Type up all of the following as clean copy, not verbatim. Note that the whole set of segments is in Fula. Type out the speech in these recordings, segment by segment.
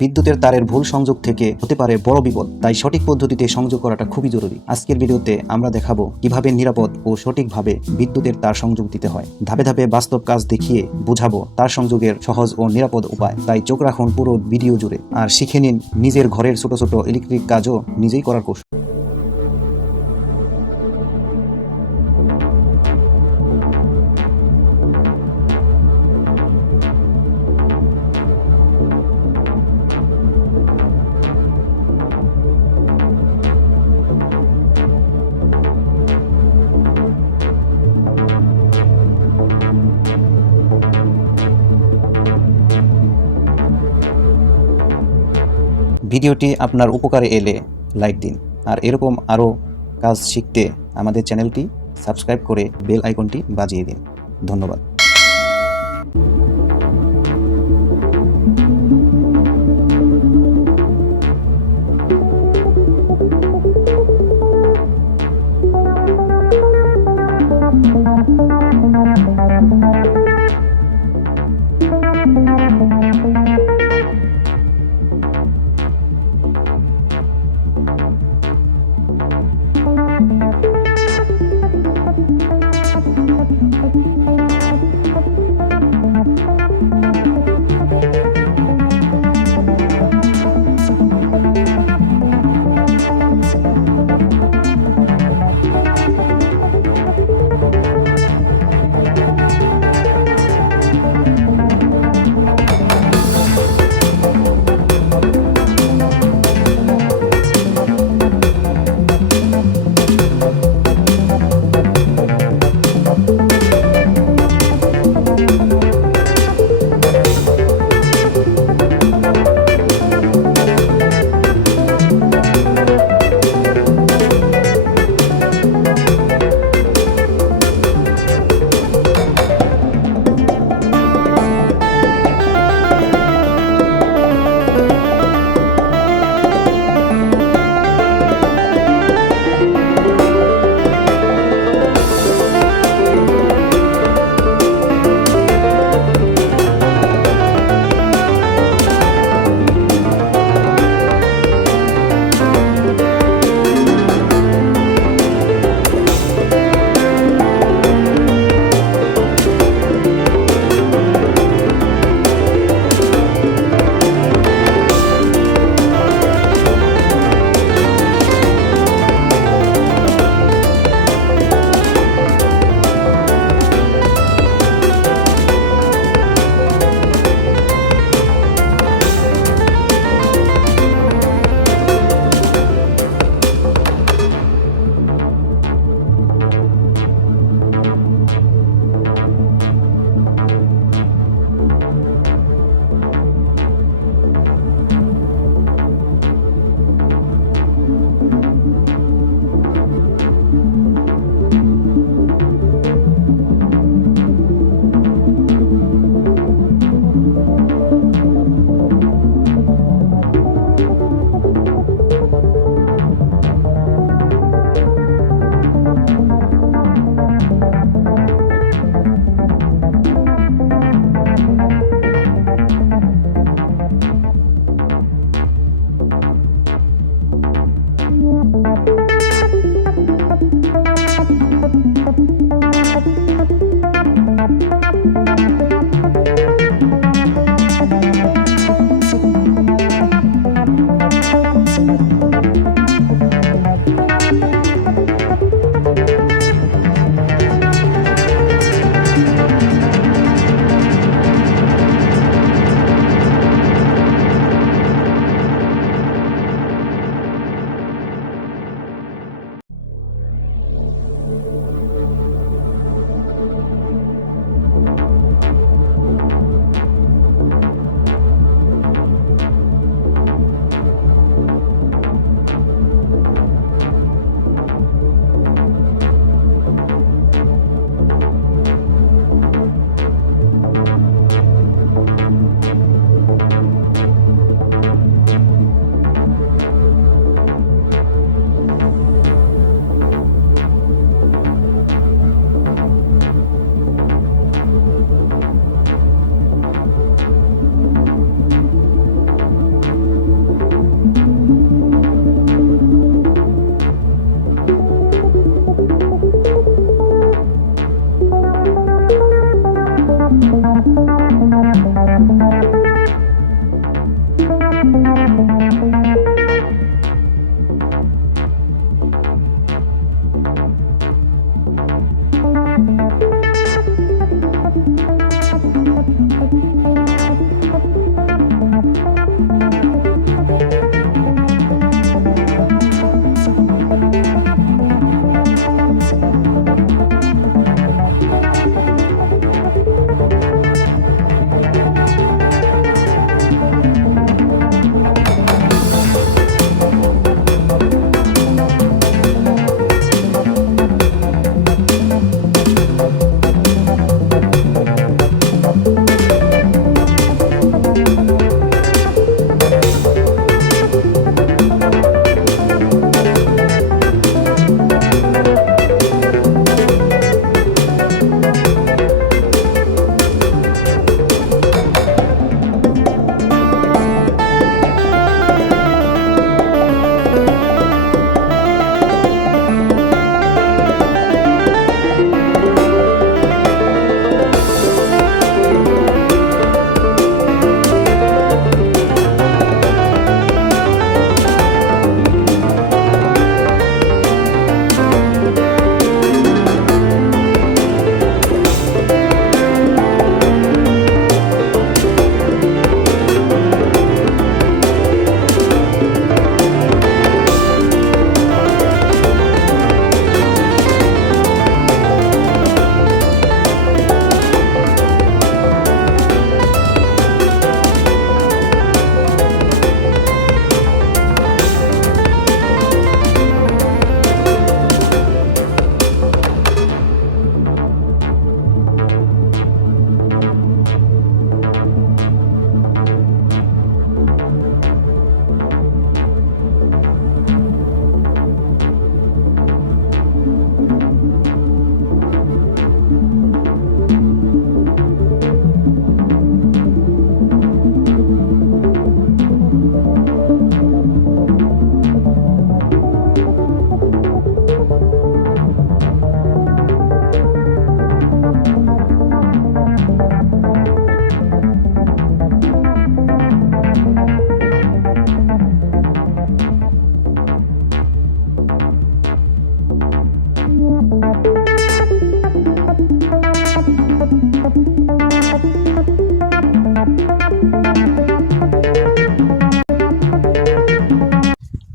বিদ্যুতের তারের ভুল সংযোগ থেকে হতে পারে বড় বিপদ, তাই সঠিক পদ্ধতিতে সংযোগ করাটা খুবই জরুরি। আজকের ভিডিওতে আমরা দেখাবো কিভাবে নিরাপদ ও সঠিকভাবে বিদ্যুতের তার সংযোগ দিতে হয়। ধাপে ধাপে বাস্তব কাজ দেখিয়ে বোঝাবো তার সংযোগের সহজ ও নিরাপদ উপায়। তাই চোখ রাখুন পুরো ভিডিও জুড়ে আর শিখে নিন নিজের ঘরের ছোট ছোট ইলেকট্রিক কাজও নিজেই করার কৌশল। ভিডিওটি আপনার উপকারে এলে লাইক দিন আর এরকম আরও কাজ শিখতে আমাদের চ্যানেলটি সাবস্ক্রাইব করে বেল আইকনটি বাজিয়ে দিন। ধন্যবাদ।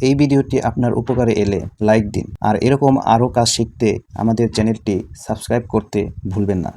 এই ভিডিওটি আপনার উপকারে এলে লাইক দিন আর এরকম আরও কাজ শিখতে আমাদের চ্যানেলটি সাবস্ক্রাইব করতে ভুলবেন না।